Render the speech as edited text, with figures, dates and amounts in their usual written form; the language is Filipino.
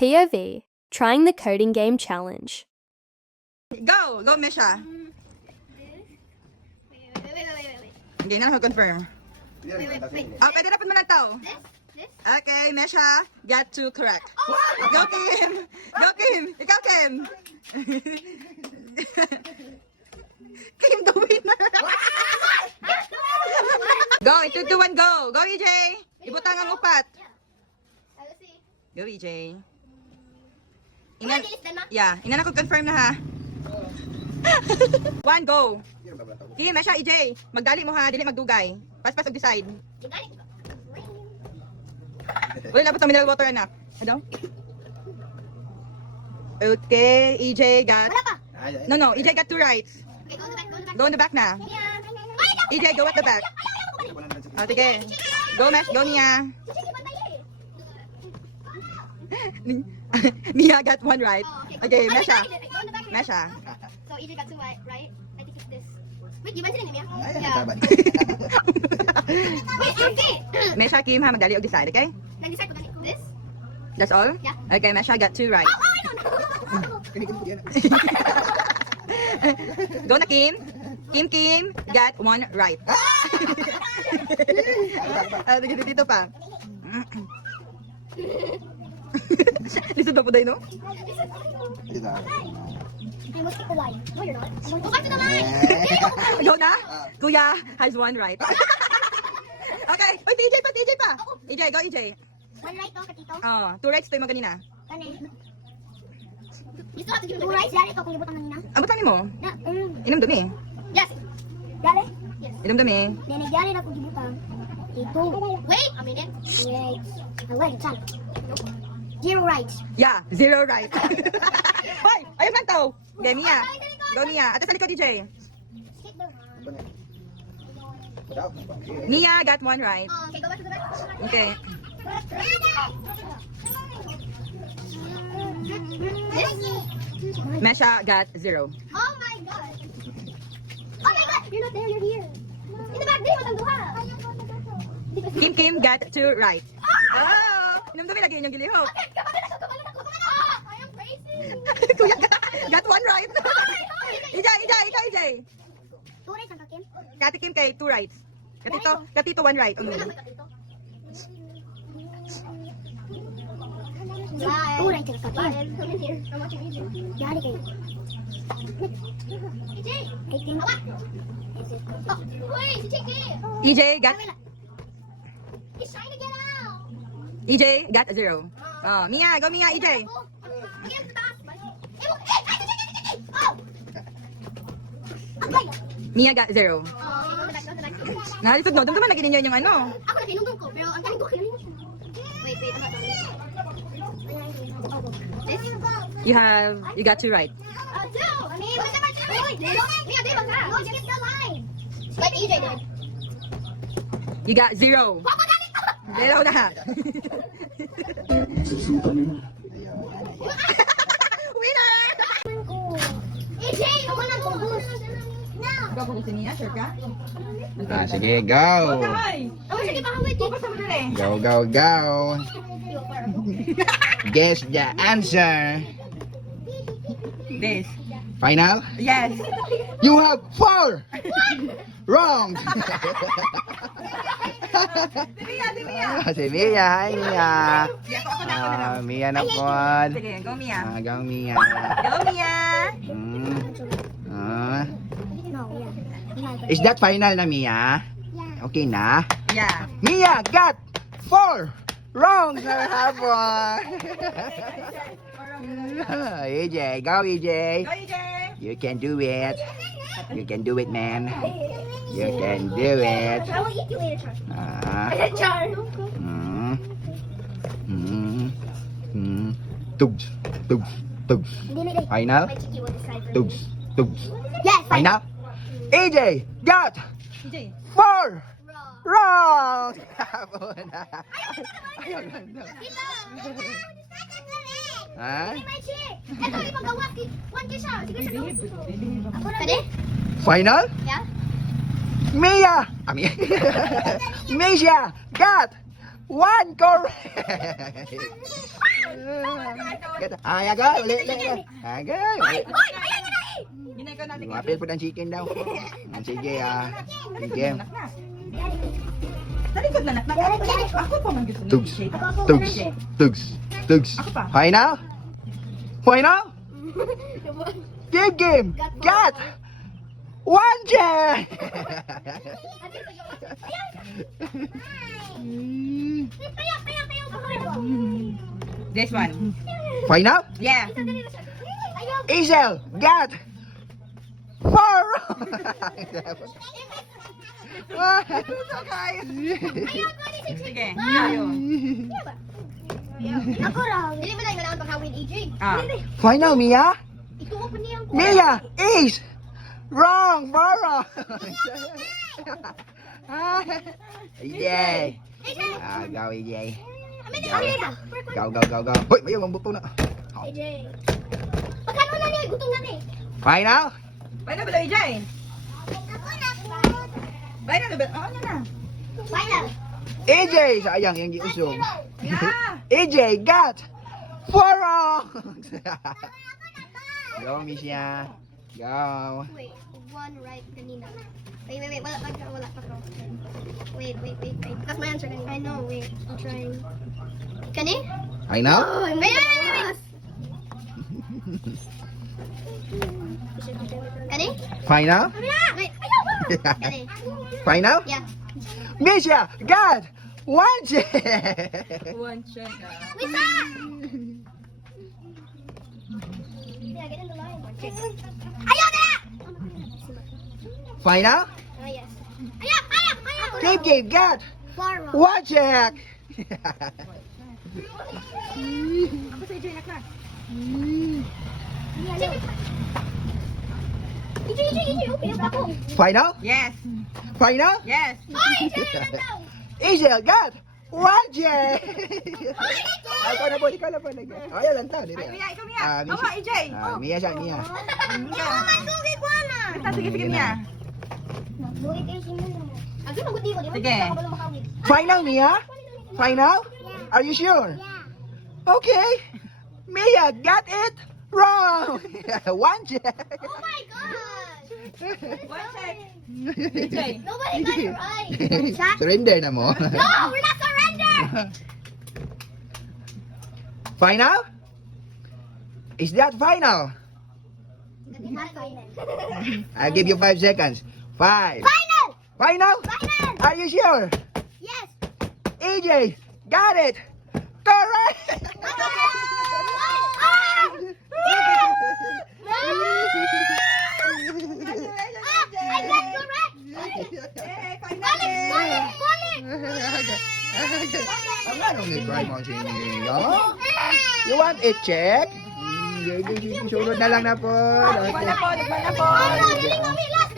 POV, trying the coding game challenge. Go! Go, Mesha. Hindi na confirm. Oh, pwede dapat mo na ito. Okay, Mesha, got 2 correct. Go, Kim! Go, Kim! Ikaw, Kim! Kim, the winner! Go, 3, 2, 1, go! Go, EJ! Ibutang ang upat. Go, EJ. Ina na ko confirm na ha. 1, go! Kim, Mesha, EJ. Magdali mo ha, dili magdugay. Pas-pas og decide. Wala na po mineral water, anak. Ano? Okay, EJ got... No, EJ got 2 rights. Go in the back na. EJ, go at the back. Oh, sige. Go, Mesh. Go, Mia. Mia got 1 right. Okay, Mesha. Mesha. So EJ got 2 right? I think it's this. Wait, di ba sila ni Mia? Wait, okay. Mesha, Kim ha, magdali og decide, okay? Nag-decide ko ganito. This? That's all? Yeah. Okay, Mesha got 2 right. Oh, I know. Go na, Kim. Kim got 1 right. Dito pa. Lisod pa po tayo, no? I must pick a line. No, you're not. Go back to the line. Go na? Kuya has 1 right. Okay. Uy, TJ pa. EJ, go, EJ. 1 right to, katito. Oh, 2 rights tayo mo ganina. Kani. Gusto ka to give 2 rights? Dali ko kung ibutang kanina. Abot lang mo. Na, Inom dumi. yes. Dali? Yes. Inom dumi. Dali na ko gibutang. Ito. Wait a minute. Wait. Wait, saan? 0 rights. Yeah, 0 right. Hoy, ayun man to. Okay, Mia. Go, Mia. Ato sa likod, EJ. Mia got 1 right. Oh, okay, go back to the back. Okay. This? Mesha got 0. Oh my god! Oh my god! You're not there, you're here. In the back, di mo duha. Kim got 2 right. Oh! Inom dumi lagi yung gilihok. I am crazy. Kuya got 1 right. EJ. 2 rights ang kakim. Kati Kim kay 2 rights. Katito 1 right. Two rights ang kakim. Come in here. I'm watching YouTube. Yari kayo. EJ! Kay Kim. Oh, wait! Si Chicky! EJ got He's trying to get out! EJ got 0. Oh, Mia, go Mia, EJ. Again, stop! Oh! Okay! Mia got 0. Nalisod no, dumduman lagi ninyo yung ano. Ako na kinunggong ko, pero ang galing ko kinunggong siya. Wait, I'm not done. This? You got 2 right. 2! I mean, what's number 2? Wait, Mia, di ba ka? Go just the line. Like EJ did. You got 0. Papa, galit ako! 0 na. Winner! EJ, ako na ko boost. No! Ikaw po si Mia, sure ka? Sige, go! Oh, sige pa, wait. Go! Guess the answer. This. Final? Yes. You have 4! Wrong! Si Mia, hi Mia. Mia na po. Sige, go Mia. Go Mia. Go Mia. No, yeah. Is that final na Mia? Okay na? Yeah. Mia got 4 wrong sa hapon. EJ, go EJ. Go EJ. You can do it. You can do it, man. You can do it. I will eat you later, Char. Char. Tugs. Final? My chicky will decide for me. Tugs. Yes, Final? EJ got EJ. 4 Wrong. wrong! Ayaw lang daw. Ha? My chick. Ito, ipagawa. 1K siya. Sige siya. Ako na. Pwede? Final? Yeah? Mia! Mia got 1 correct! Agay, ulit. Agay. Ginay ko natin. Apil po ng chicken daw. Sige, sige. Talikod na nak. Ako pa man gusto. Tugs. Tugs. Tugs. Tugs. Final? Final? Game. Got. One jack. This one. Final? Yeah. Isel. Got. Four. Sige. Ayaw. Ako raw. Dili mo na yung pagkawin, EJ. Final, Mia? Ituo pa niya ko. Mia is wrong. Mara. Yay. Go, EJ. Go. Hoy, may yung buto na. EJ. Pagkano na niya, gutom natin. Final? Final ba EJ? Final ba? Oo na. Final. AJ, sayang yung giusong. Yeah. AJ got 4 wrongs. Go, Misha. Go. Wait, one right kanina. Wait. Wala pa ko. Wait. That's my answer kanina. I know, wait. I'm trying. Kani? I know. Oh, wait. Kani? Final? Wait, ayaw ba? Kani? Final? Yeah. Misha got 1 check. One check. Wait, ah! Yeah, get in the line. One check. Ayaw na! Final? Yes. Ayaw! Game got Far wrong. 1 check. Ako sa EJ na ka. EJ, okay, ako. Final? Yes. Final? Yes. AJ got 1 check. Ikaw na po. Ayaw lang ta. Ay, Mia, ikaw Mia. Misha. Awa, EJ. Mia siya, Mia. Basta, sige Mia. Sige. Final, Mia? Final? Are you sure? Okay. Mia got it wrong. 1 check. Oh my god! One check. EJ. Nobody got it right. Surrender na mo. No, we're not surrender! Final? Is that final? I'll give you 5 seconds. 5. Final! Final? Final! Are you sure? Yes! AJ, got it. Correct. I got correct! Eh, final Balik! game. I'm not only try mo si You want a check? Sunod na lang na po. Wala po. Ano? Galing kami last